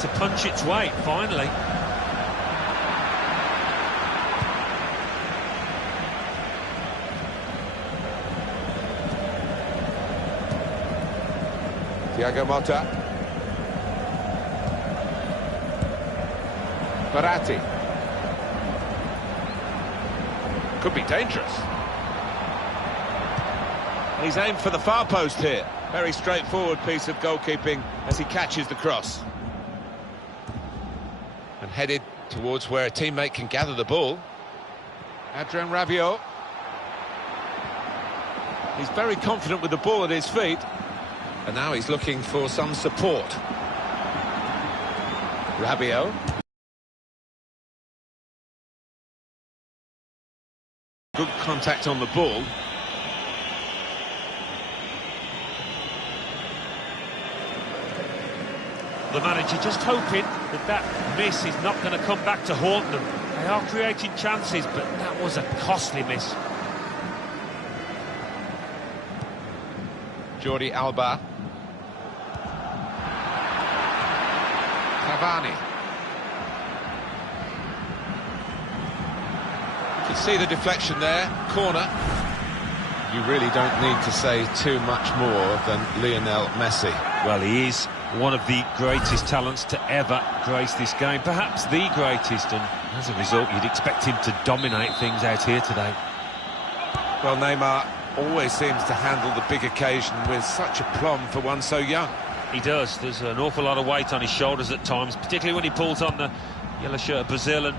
to punch its weight, finally. Thiago Motta. Verratti. Could be dangerous. He's aimed for the far post here. Very straightforward piece of goalkeeping as he catches the cross. And headed towards where a teammate can gather the ball. Adrien Rabiot. He's very confident with the ball at his feet. And now he's looking for some support. Rabiot. Good contact on the ball. The manager just hoping that that miss is not going to come back to haunt them. They are creating chances, but that was a costly miss. Jordi Alba. Cavani. You can see the deflection there, corner. You really don't need to say too much more than Lionel Messi. Well, he is one of the greatest talents to ever grace this game, perhaps the greatest, and as a result you'd expect him to dominate things out here today. Well, Neymar always seems to handle the big occasion with such aplomb for one so young. He does. There's an awful lot of weight on his shoulders at times, particularly when he pulls on the yellow shirt of Brazil, and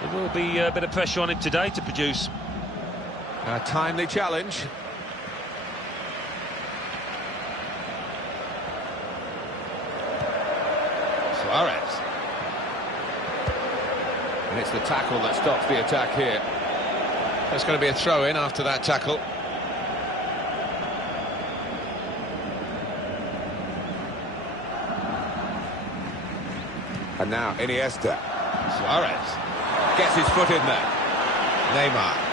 there will be a bit of pressure on him today to produce. A timely challenge. Suarez. And it's the tackle that stops the attack here. There's going to be a throw-in after that tackle. And now Iniesta. Suarez gets his foot in there. Neymar.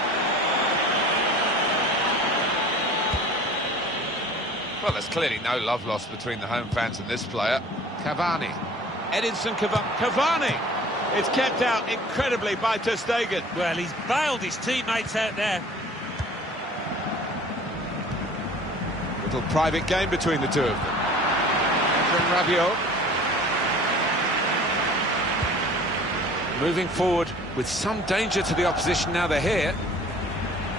Well, there's clearly no love lost between the home fans and this player. Cavani. Edinson Cavani. It's kept out incredibly by Ter Stegen. Well, he's bailed his teammates out there. Little private game between the two of them. Adrien Rabiot. Moving forward with some danger to the opposition now they're here.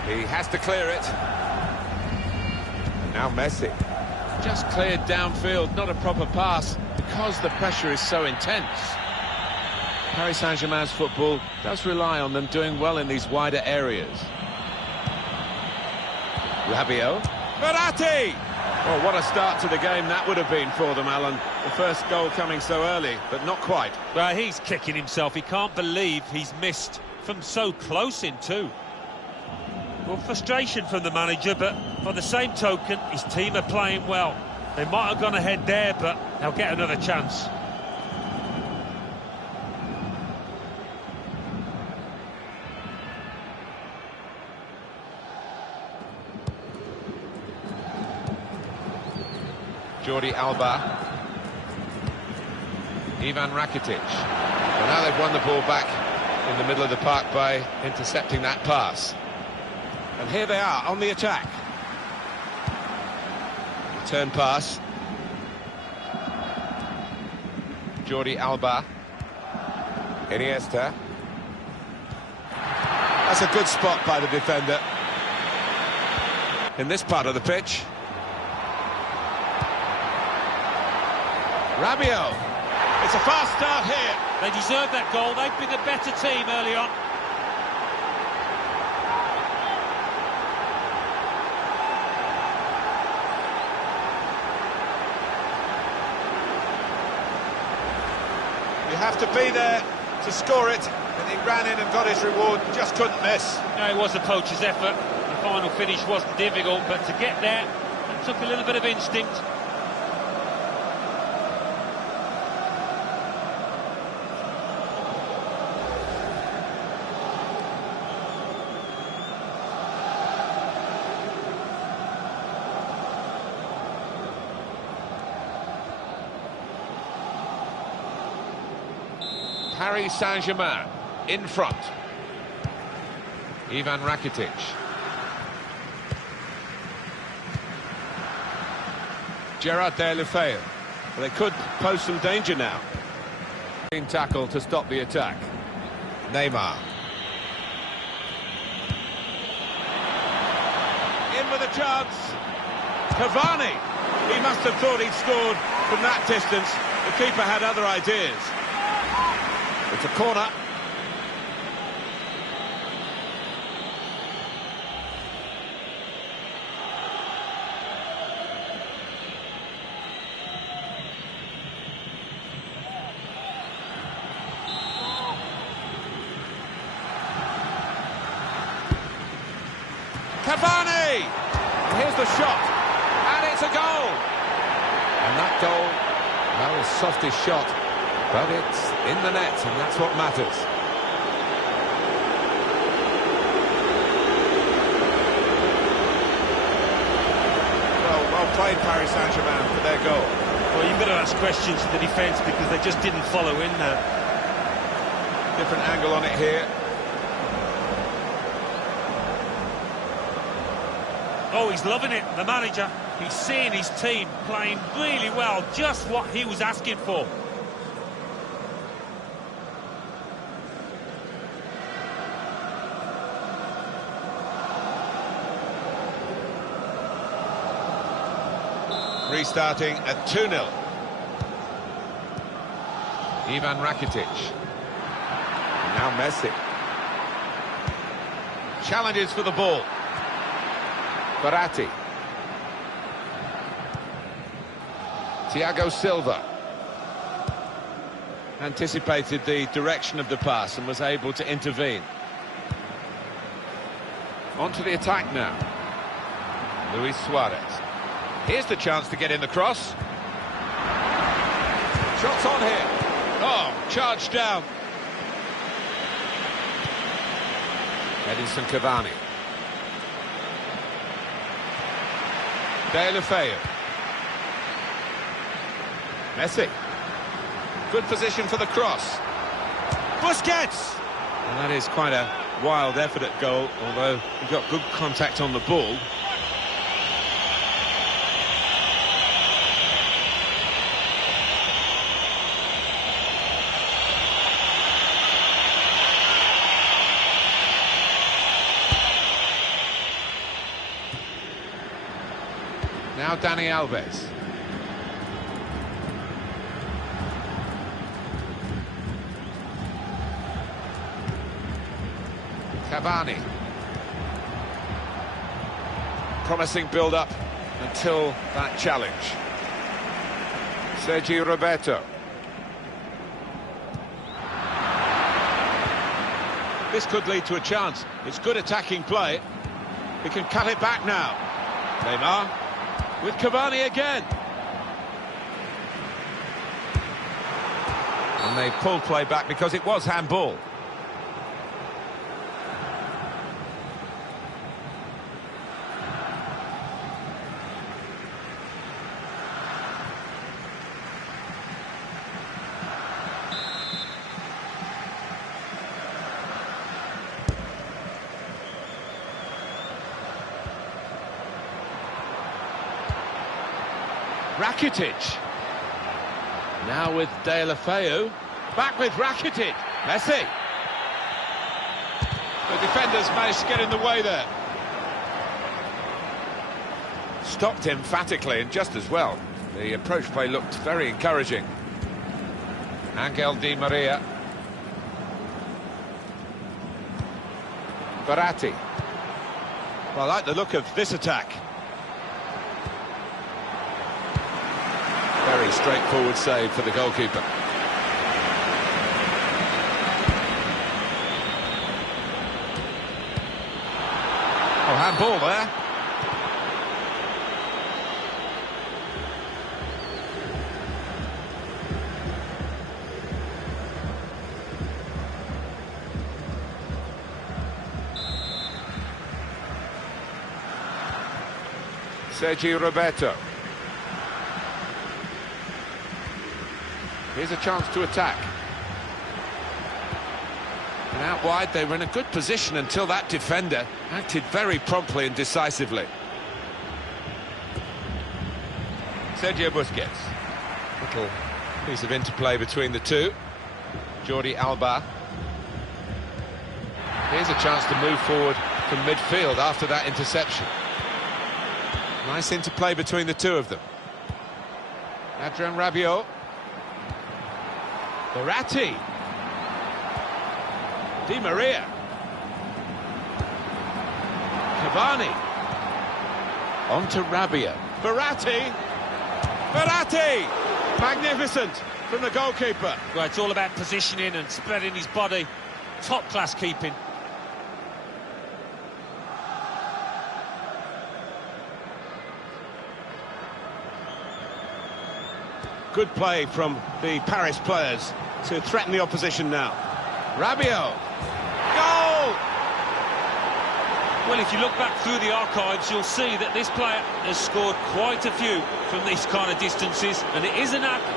He has to clear it. And now Messi. Just cleared downfield, not a proper pass, because the pressure is so intense. Paris Saint-Germain's football does rely on them doing well in these wider areas. Rabiot. Verratti! Well, what a start to the game that would have been for them, Alan. The first goal coming so early, but not quite. Well, he's kicking himself. He can't believe he's missed from so close in too. Well, frustration from the manager, but by the same token, his team are playing well. They might have gone ahead there, but they'll get another chance. Jordi Alba. Ivan Rakitic. Well, now they've won the ball back in the middle of the park by intercepting that pass. And here they are on the attack. Return pass. Jordi Alba. Iniesta. That's a good spot by the defender. In this part of the pitch. Rabiot. It's a fast start here. They deserve that goal. They've been the better team early on. You have to be there to score it, and he ran in and got his reward, just couldn't miss. No, it was the poacher's effort. The final finish wasn't difficult, but to get there, it took a little bit of instinct. Paris Saint-Germain in front. Ivan Rakitic. Gerard Deulofeu. Well, they could pose some danger now. Team tackle to stop the attack. Neymar. In with a chance. Cavani. He must have thought he'd scored from that distance. The keeper had other ideas. It's a corner. Cavani! Here's the shot, and it's a goal! And that goal, well, a softest shot, but it's in the net, and that's what matters. Well played, Paris Saint-Germain, for their goal. Well, you've got to ask questions to the defence because they just didn't follow in there. Different angle on it here. Oh, he's loving it, the manager. He's seeing his team playing really well, just what he was asking for. Restarting at 2-0. Ivan Rakitic. Now Messi. Challenges for the ball. Verratti. Thiago Silva. Anticipated the direction of the pass and was able to intervene. On to the attack now. Luis Suarez. Here's the chance to get in the cross. Shots on here. Oh, charged down. Edinson Cavani. Deulofeu. Messi. Good position for the cross. Busquets! And that is quite a wild effort at goal, although he got good contact on the ball. Now Dani Alves. Cavani. Promising build-up until that challenge. Sergio Roberto. This could lead to a chance. It's good attacking play. He can cut it back now. Neymar. With Cavani again. And they pulled play back because it was handball. Rakitic. Now with Deulofeu. Back with Rakitic. Messi. The defenders managed to get in the way there. Stopped emphatically and just as well. The approach play looked very encouraging. Angel Di Maria. Verratti. Well, I like the look of this attack. Very straightforward save for the goalkeeper. Oh, handball there. Sergio Roberto. Here's a chance to attack. And out wide, they were in a good position until that defender acted very promptly and decisively. Sergio Busquets. Little piece of interplay between the two. Jordi Alba. Here's a chance to move forward from midfield after that interception. Nice interplay between the two of them. Adrien Rabiot. Verratti. Di Maria. Cavani. On to Rabiot. Verratti. Verratti! Magnificent from the goalkeeper. Well, it's all about positioning and spreading his body. Top-class keeping. Good play from the Paris players to threaten the opposition now. Rabiot. Goal! Well, if you look back through the archives, you'll see that this player has scored quite a few from these kind of distances, and it is an act.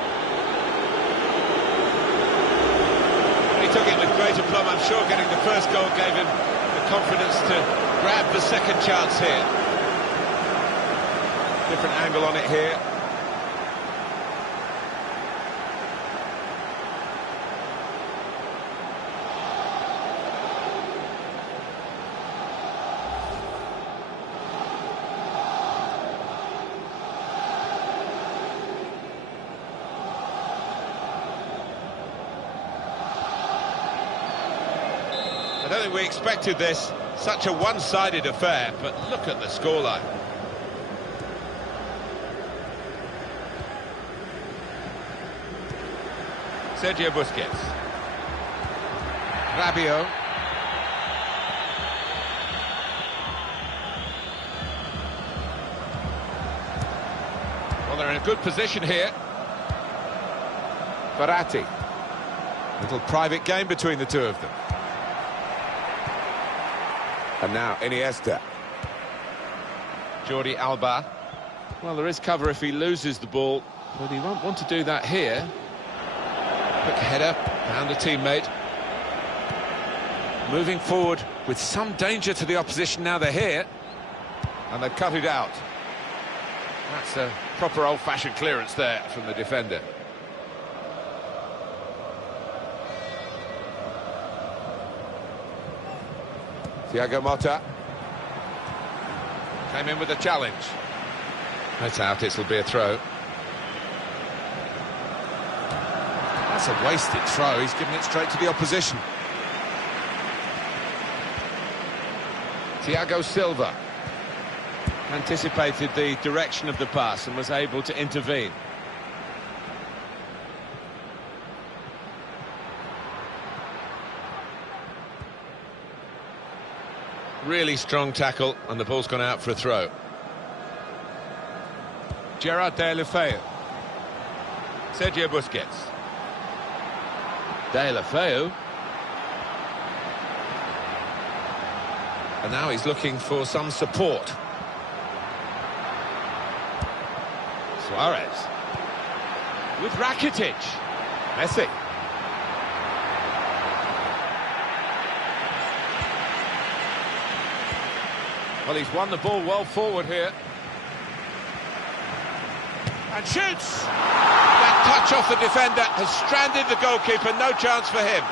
He took it with great aplomb. I'm sure getting the first goal gave him the confidence to grab the second chance here. Different angle on it here. I don't think we expected this, such a one-sided affair, but look at the scoreline. Sergio Busquets. Rabiot. Well, they're in a good position here. Verratti. Little private game between the two of them. And now Iniesta. Jordi Alba. Well, there is cover if he loses the ball, but he won't want to do that here. Quick header, found a teammate. Moving forward with some danger to the opposition now they're here. And they cut it out. That's a proper old-fashioned clearance there from the defender. Thiago Motta. Came in with a challenge. That's out, it'll be a throw. That's a wasted throw. He's given it straight to the opposition. Thiago Silva anticipated the direction of the pass and was able to intervene. Really strong tackle, and the ball's gone out for a throw. Gerard Deulofeu. Sergio Busquets. Deulofeu. And now he's looking for some support. Suarez. With Rakitic. Messi. Well, he's won the ball well forward here. And shoots! That touch off the defender has stranded the goalkeeper, no chance for him.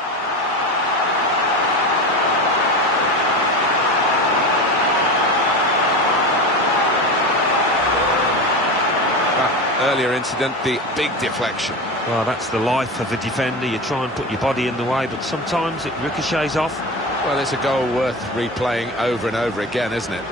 Earlier incident, the big deflection. Well, that's the life of a defender. You try and put your body in the way, but sometimes it ricochets off. Well, it's a goal worth replaying over and over again, isn't it?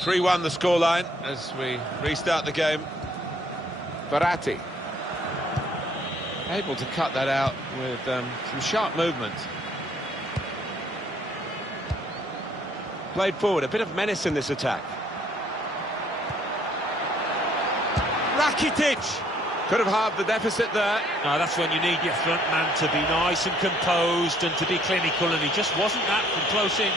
(3-1) the scoreline as we restart the game. Verratti. Able to cut that out with some sharp movement. Played forward, a bit of menace in this attack. Rakitic! Could have halved the deficit there. No, that's when you need your front man to be nice and composed and to be clinical, and he just wasn't that from close in.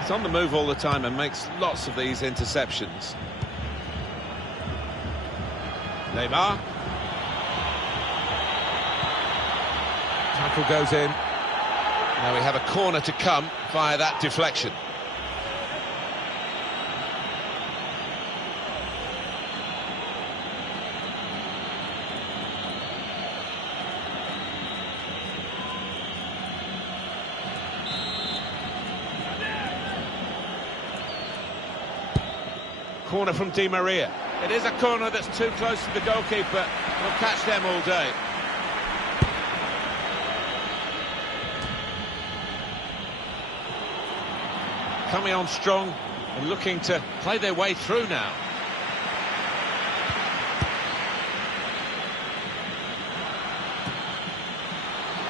He's on the move all the time and makes lots of these interceptions. Neymar. Tackle goes in. Now we have a corner to come via that deflection. Corner from Di Maria. It is a corner that's too close to the goalkeeper. He'll catch them all day. Coming on strong and looking to play their way through now.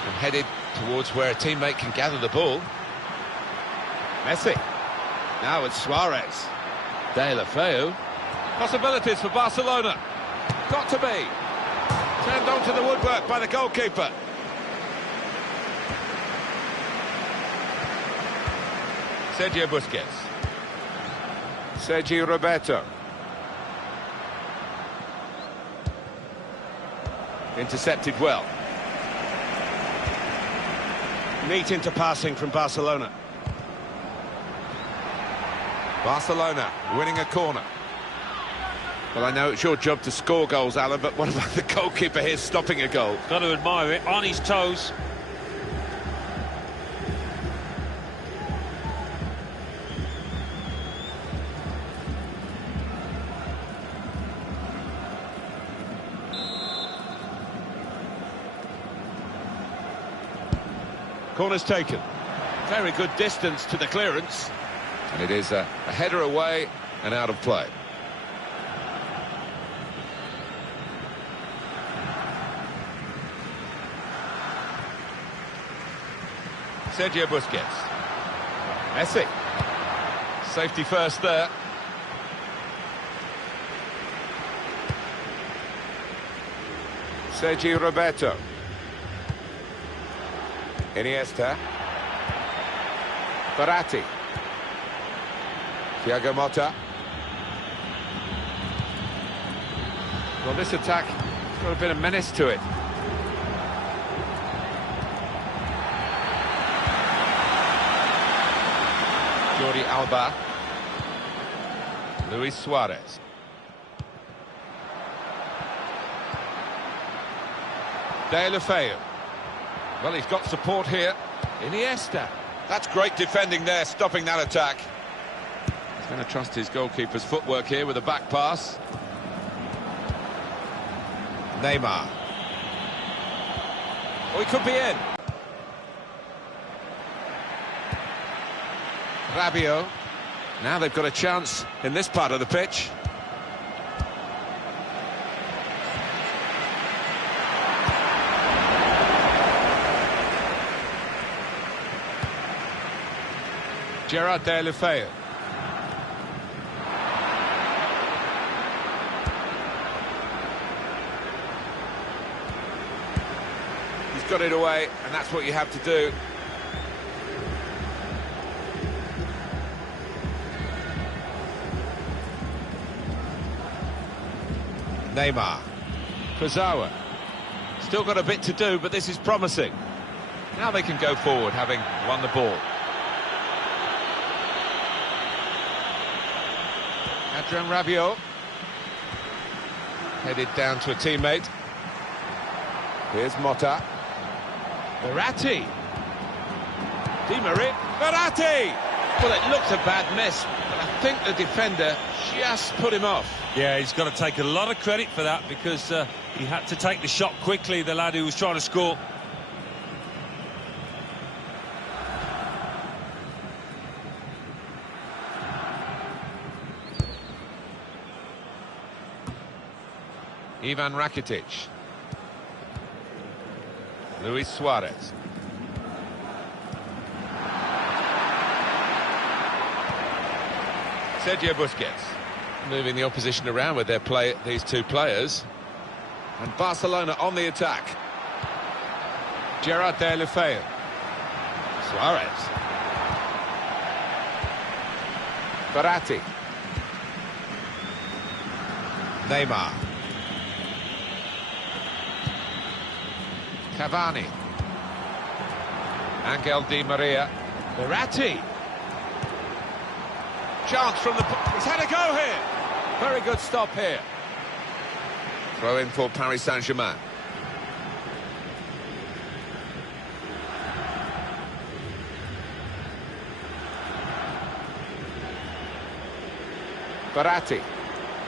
And headed towards where a teammate can gather the ball. Messi. Now it's Suarez. Deulofeu. Possibilities for Barcelona. Got to be. Turned onto the woodwork by the goalkeeper. Sergio Busquets. Sergi Roberto. Intercepted well. Neat into passing from Barcelona. Barcelona winning a corner. Well, I know it's your job to score goals, Alan, but what about the goalkeeper here stopping a goal? Got to admire it, on his toes. Corner's taken. Very good distance to the clearance. And it is a header away and out of play. Sergio Busquets. Messi. Safety first there. Sergi Roberto. Iniesta. Verratti. Thiago Motta. Well, this attack has got a bit of menace to it. Jordi Alba. Luis Suarez. Deulofeu. Well, he's got support here. Iniesta. That's great defending there, stopping that attack. He's going to trust his goalkeeper's footwork here with a back pass. Neymar. Oh, he could be in. Rabiot. Now they've got a chance in this part of the pitch. Gerard Deulofeu. He's got it away, and that's what you have to do. Neymar. Kurzawa. Still got a bit to do, but this is promising. Now they can go forward, having won the ball. Adrien Rabiot. Headed down to a teammate. Here's Motta. Verratti. Di Maria. Verratti! Well, it looked a bad miss, but I think the defender just put him off. Yeah, he's got to take a lot of credit for that, because he had to take the shot quickly, the lad who was trying to score. Ivan Rakitic. Luis Suarez. Sergio Busquets. Moving the opposition around with their play, these two players. And Barcelona on the attack. Gerard Deulofeu. Suarez. Verratti. Neymar. Cavani. Angel Di Maria. Verratti. Chance from the... He's had a go here. Very good stop here. Throw in for Paris Saint-Germain. Verratti.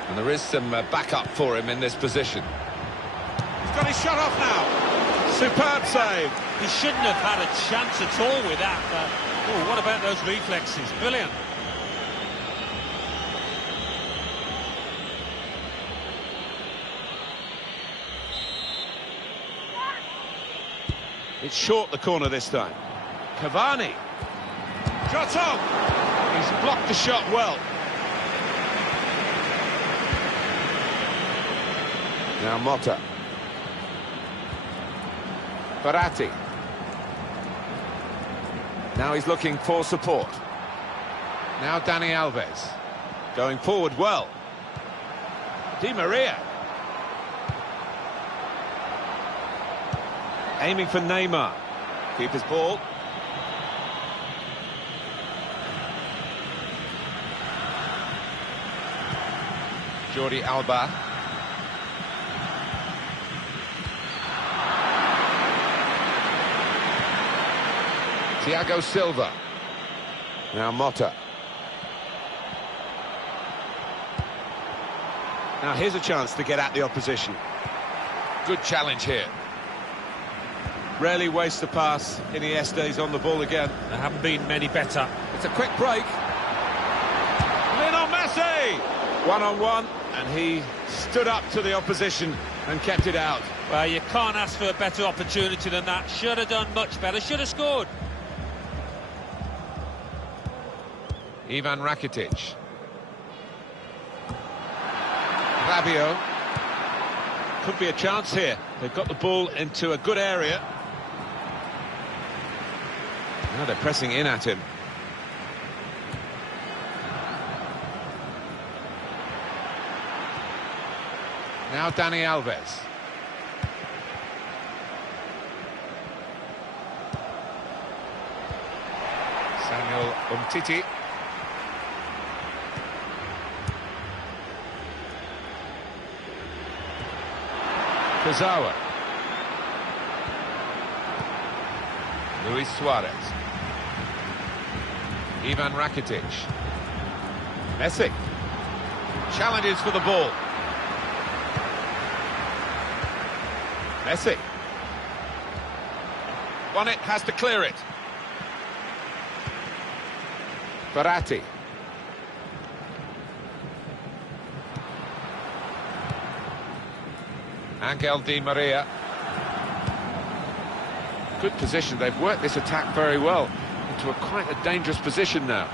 And there is some backup for him in this position. He's got his shot off now. Superb save. He shouldn't have had a chance at all with that. Oh, what about those reflexes? Brilliant. It's short the corner this time. Cavani. Shot on. He's blocked the shot well. Now Motta. Verratti. Now he's looking for support. Now Dani Alves. Going forward well. Di Maria. Aiming for Neymar. Keeper's ball. Jordi Alba. Thiago Silva. Now Motta. Now here's a chance to get at the opposition. Good challenge here. Rarely waste a pass. Iniesta's on the ball again. There haven't been many better. It's a quick break. Lionel Messi! One-on-one, and he stood up to the opposition and kept it out. Well, you can't ask for a better opportunity than that. Should have done much better. Should have scored. Ivan Rakitic. Rabiot. Could be a chance here. They've got the ball into a good area. Now they're pressing in at him. Now Dani Alves. Samuel Umtiti. Kurzawa. Luis Suarez. Ivan Rakitic. Messi. Challenges for the ball. Messi. Won it, has to clear it. Verratti. Angel Di Maria. Good position. They've worked this attack very well into quite a dangerous position now.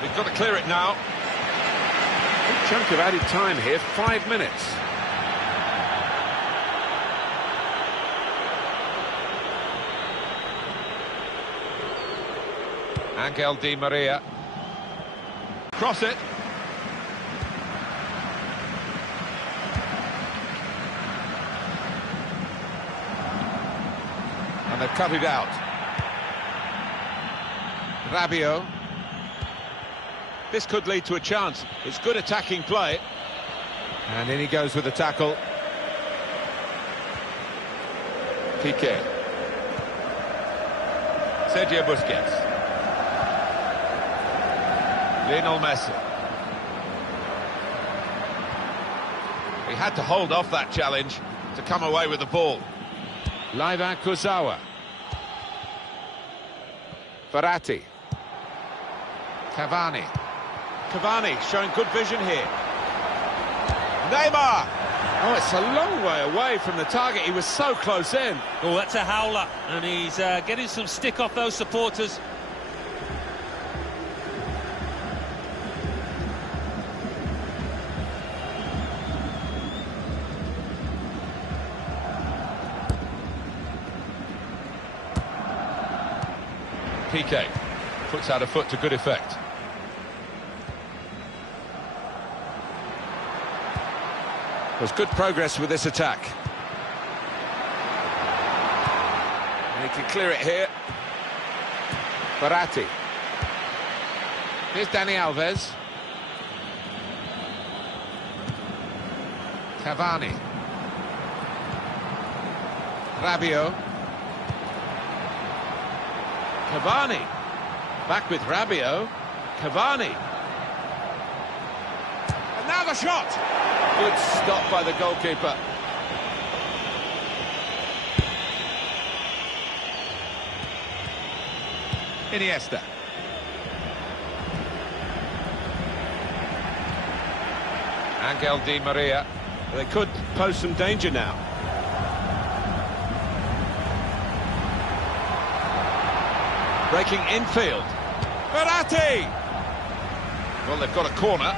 They've got to clear it now. Big chunk of added time here, 5 minutes. Angel Di Maria. Cross it. And they've cut it out. Rabiot. This could lead to a chance. It's good attacking play. And in he goes with the tackle. Piqué. Sergio Busquets. Lionel Messi. He had to hold off that challenge to come away with the ball. Laivan Kurzawa. Verratti. Cavani. Cavani showing good vision here. Neymar! Oh, it's a long way away from the target. He was so close in. Oh, that's a howler, and he's getting some stick off those supporters. Piqué puts out a foot to good effect. There's good progress with this attack. And he can clear it here. Verratti. Here's Dani Alves. Cavani. Rabiot. Cavani. Back with Rabiot. Cavani. And now the shot! Good stop by the goalkeeper. Iniesta. Angel Di Maria. They could pose some danger now. Breaking infield. Verratti! Well, they've got a corner.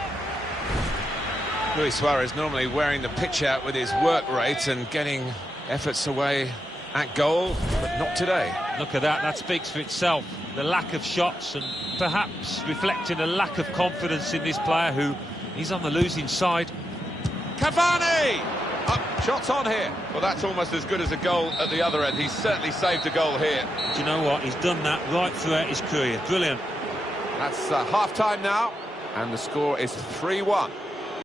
Luis Suarez normally wearing the pitch out with his work rate and getting efforts away at goal, but not today. Look at that, that speaks for itself. The lack of shots and perhaps reflecting a lack of confidence in this player who is on the losing side. Cavani! Shots on here. Well, that's almost as good as a goal at the other end. He's certainly saved a goal here. Do you know what? He's done that right throughout his career. Brilliant. That's half-time now, and the score is 3-1.